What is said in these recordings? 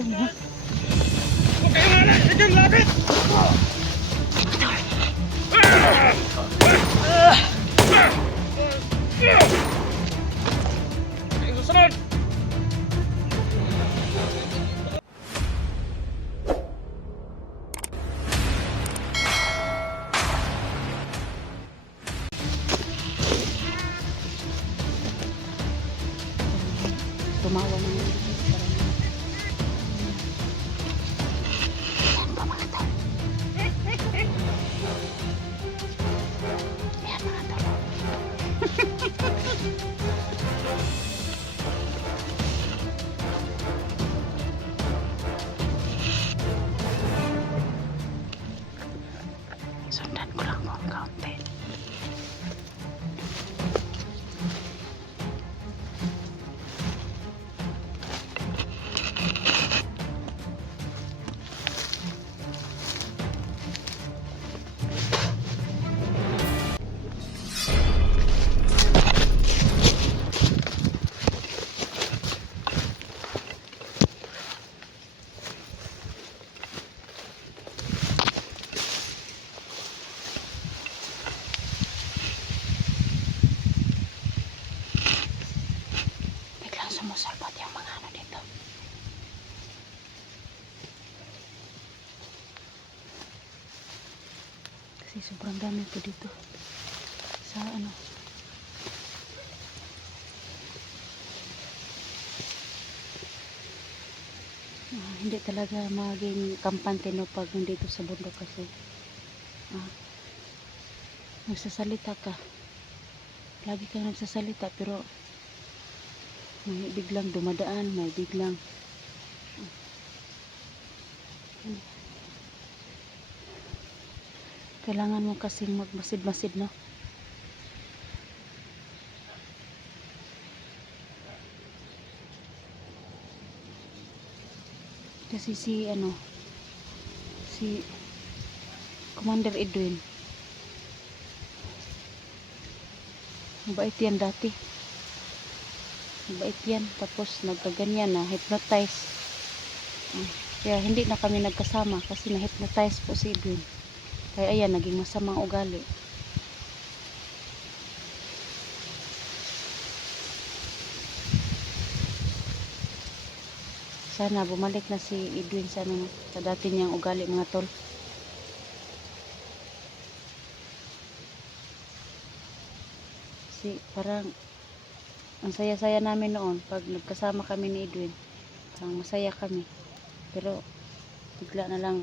Susunod! Sobrang dami po dito. Sa ano. Ah, hindi talaga maging kampante no pag nandito sa bundok kasi ah, nagsasalita ka lagi kang nagsasalita pero may biglang dumadaan, may biglang kailangan mo kasing magmasid-masid no? Kasi si ano si Commander Edwin. Mabait yan dati. Mabait yan. Tapos nagkaganyan na hypnotize Ah, kaya hindi na kami nagkasama kasi na hypnotize po si Edwin kaya ayan naging masamang ugali. Sana bumalik na si Edwin sa, ano, sa dati niyang ugali mga tol. Kasi parang ang saya-saya namin noon pag nagkasama kami ni Edwin parang masaya kami. Pero bigla na lang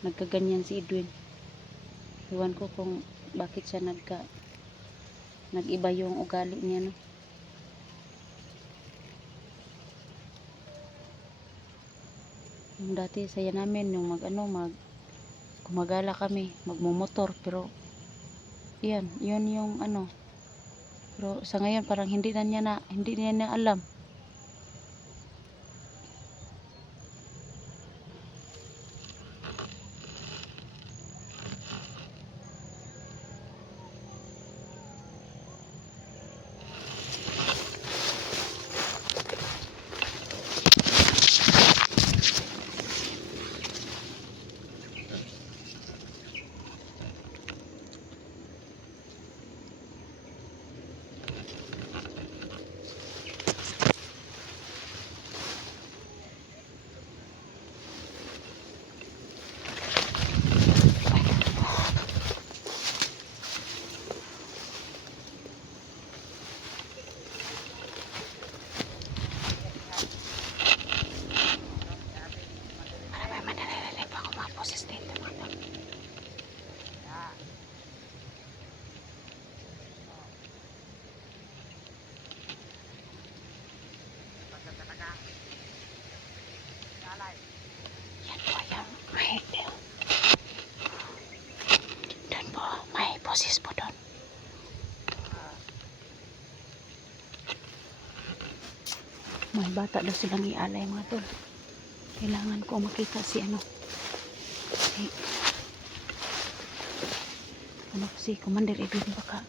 nagkaganyan si Edwin. Iwan ko kung bakit siya nagka nag-iba yung ugali niya no? Yung dati saya namin yung mag ano mag gumagala kami magmumotor pero yan yun yung ano pero sa ngayon parang hindi na niya na hindi niya na alam para may manalala pa ako mga poses dito mga tol. Yan po yung may doon po may poses po doon may bata daw silang ialay mga tol. Kailangan ko makita si ano si ano si Commander Edwin baka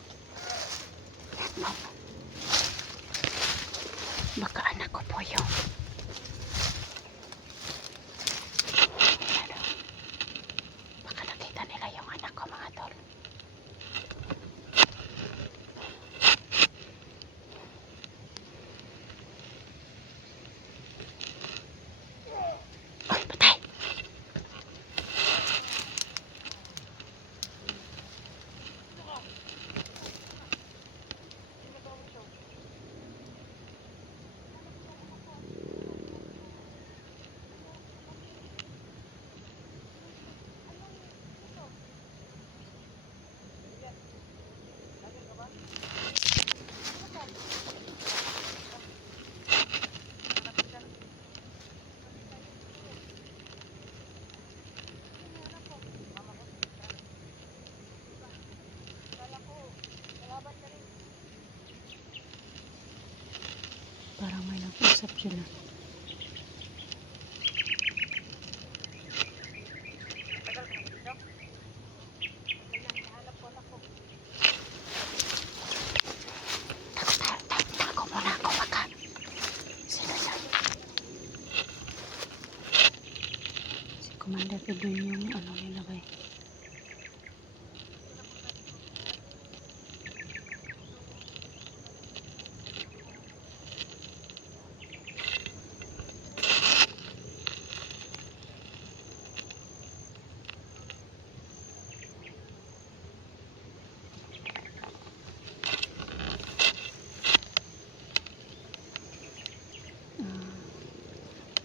sila. ke dunia.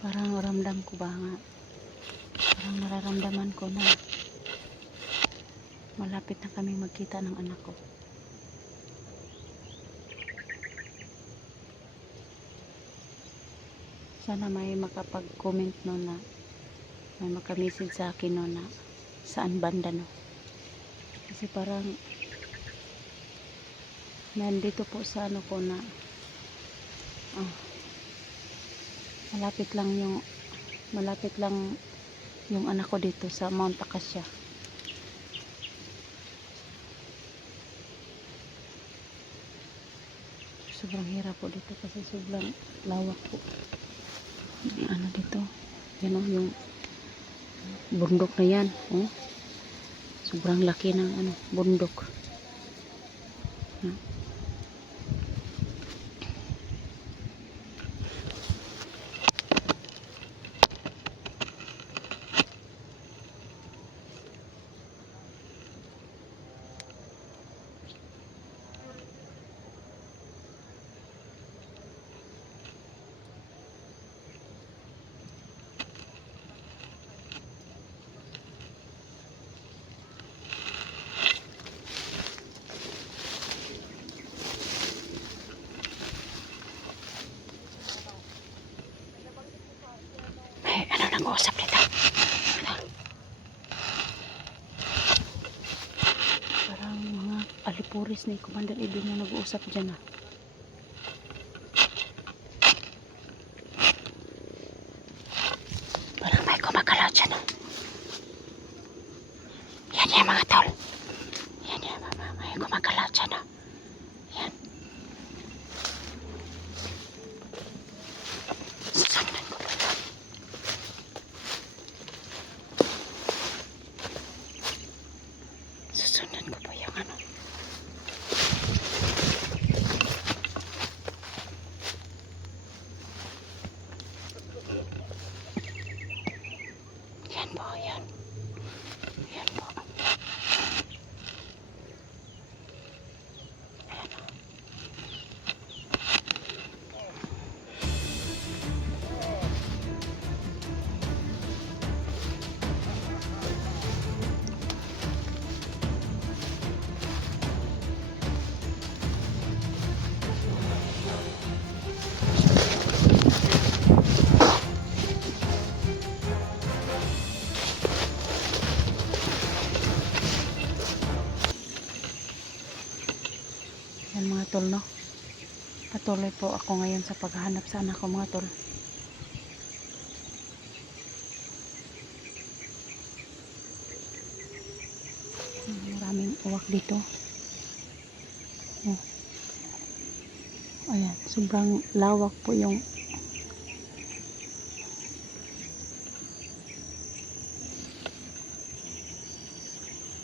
Parang ramdam ko ba nga? Parang nararamdaman ko na malapit na kami magkita ng anak ko. Sana may makapag-comment no na may makamessage sa akin no na saan banda no? Kasi parang nandito po sa ano ko na ah, malapit lang yung malapit lang yung anak ko dito sa Mount Acacia. Sobrang hirap po dito kasi sobrang lawak po. Ano dito yan o yung bundok na yan oh. sobrang laki ng ano bundok Dito? Ano? Parang mga alipuris ni Commander Edwin yung nag-uusap dyan ah. Tol, no? Patuloy po ako ngayon sa paghahanap sa anak ko mga tol. Maraming uwak dito. Oh. Ayan, sobrang lawak po yung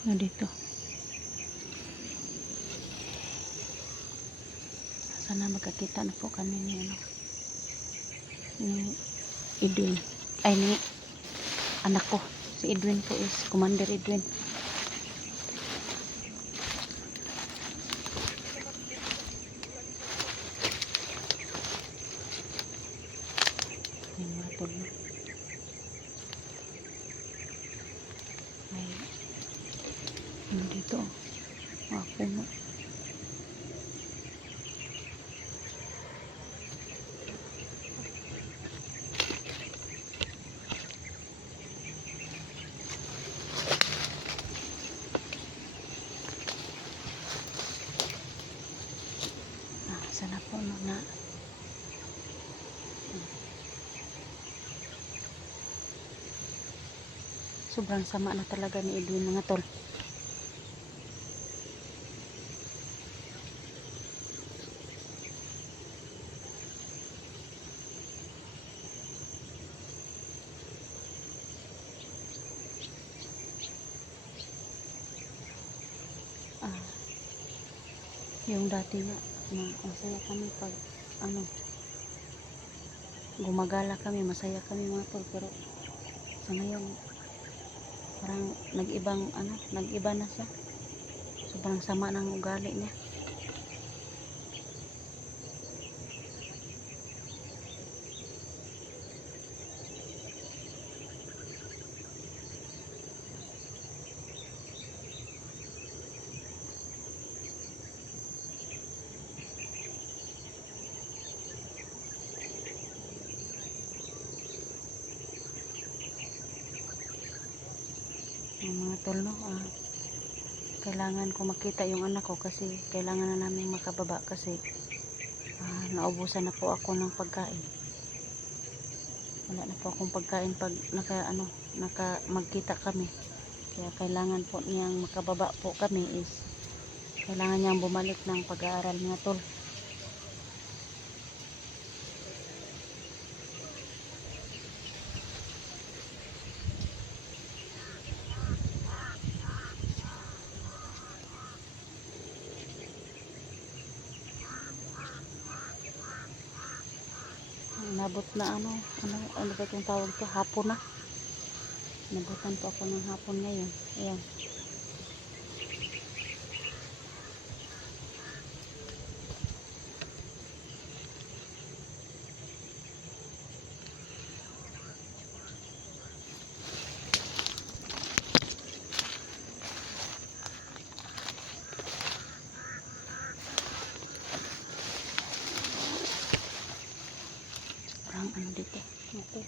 na dito. Sana magkakita na po kami ni ano ni Edwin. Ay ni anak ko. Si Edwin po is Commander Edwin yan mga tol no? ay yung dito mga puno Ah, sana po no, na Sobrang sama na talaga ni Edwin mga tol. Ah, yung dati nga, na, masaya kami pag, ano, gumagala kami, masaya kami mga tol, pero sa ngayon, parang nag-ibang, ano, nag-iba na siya. Sobrang sama ng ugali niya. Tol, no, ah, kailangan ko makita yung anak ko kasi kailangan na namin makababa kasi ah, naubusan na po ako ng pagkain. Wala na po akong pagkain pag naka, ano, naka magkita kami. Kaya kailangan po niyang makababa po kami is kailangan niyang bumalik ng pag-aaral mga tol. Nabot na ano, ano, ano ba itong tawag to? Hapon na. Nabutan po ako ng hapon ngayon. Ayan. Parang ano dito. Okay.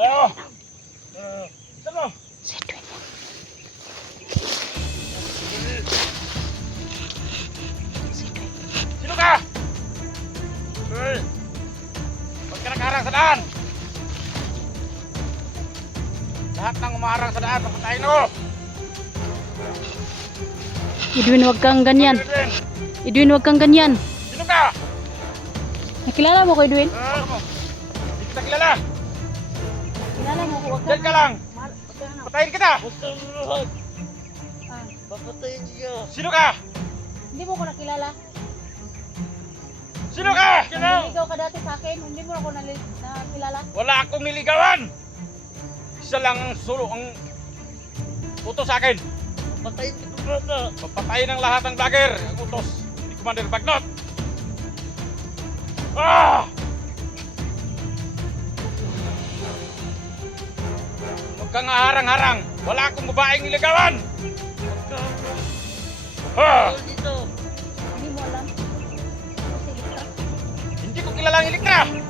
Tayo! Uh. Si Edwin. Sino ka? Hey! Huwag ka nakaharang sa daan! Lahat ng umaharang sa daan, papatayin ako! Edwin, wag kang ganyan. Edwin! Edwin, wag kang ganyan. Sino ka? Nakilala mo ko, Edwin? Ano? Hindi kita kilala! Diyan ka lang! Patayin kita! Ah, Papatayin niyo. Sino ka? hindi mo ko nakilala. Sino ka? Naliligaw ka dati sa akin, hindi mo ako nali- nakilala. Wala akong niligawan! Isa lang ang sulo ang utos sa akin. Patayin ko itong bata. Papatayin ang lahat ng vlogger. Ang utos ni Commander Bagnot. Ah! Huwag kang harang-harang. Wala akong babaeng niligawan. Dito. Hindi mo alam. Kasi. Hindi ko kilala ang Elektra. Hindi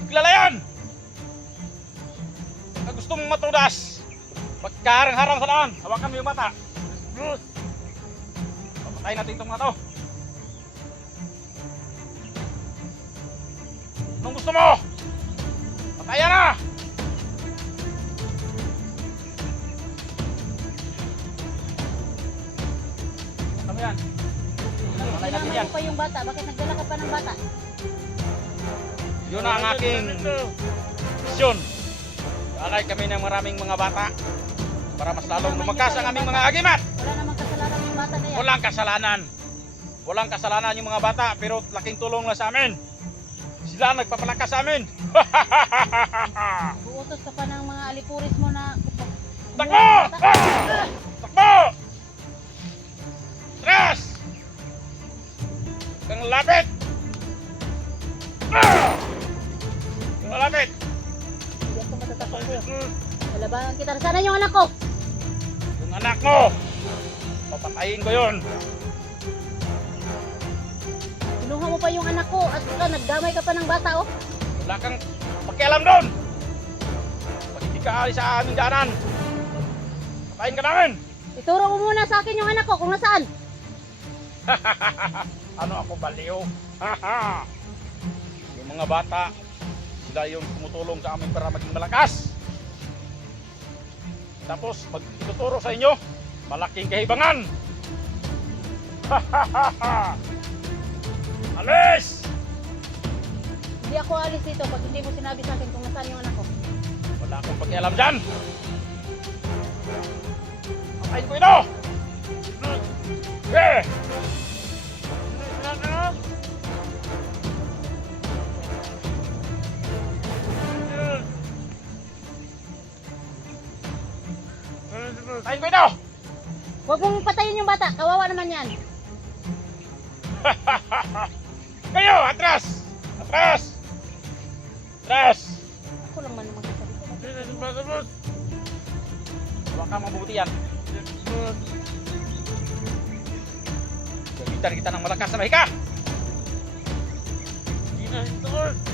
ko kilala yan. Pag gusto mong matudas, pagkaharang-harang sa daan, hawakan mo yung mata. Bruce. Papatayin natin itong mga to. Anong gusto mo? Patayan na! Ano yan? Mo pa yung bata, bakit nagdala ka pa ng bata? Yun ang aking misyon. Alay kami ng maraming mga bata para mas lalong lumakas ang aming mga agimat. Wala namang kasalanan yung bata na yan. Walang kasalanan. Walang kasalanan yung mga bata pero laking tulong na sa amin. Sila ang nagpapalakas sa amin. Buutos ka pa ng mga alipuris mo na... Takbo! Takbo! Tres! Kang lapit! Kang lapit! Hindi ako matatakot sa'yo. Lalabanan kita. Sana yung anak ko! Yung anak mo! Papatayin ko yun! Kinuha mo pa yung anak ko at saka nagdamay ka pa ng bata oh. Wala kang pakialam doon! Pag hindi ka alis sa aming daanan, patayin ka namin! Ituro mo muna sa akin yung anak ko kung nasaan. ano ako baliw? yung mga bata, sila yung tumutulong sa amin para maging malakas. Tapos, pag ituturo sa inyo, malaking kahibangan. Alis! Hindi ako alis dito pag hindi mo sinabi sa akin kung nasaan yung anak ko. Wala akong pakialam dyan. Patayin ko ito! Eh! Patayin ko ito! Huwag mong patayin yung bata. Kawawa naman yan. Kayo, atras! Atras! Atras! Ako lang man magsasalita. Huwag kang mabuti yan. Gamitan kita ng malakas na mahika! Ah!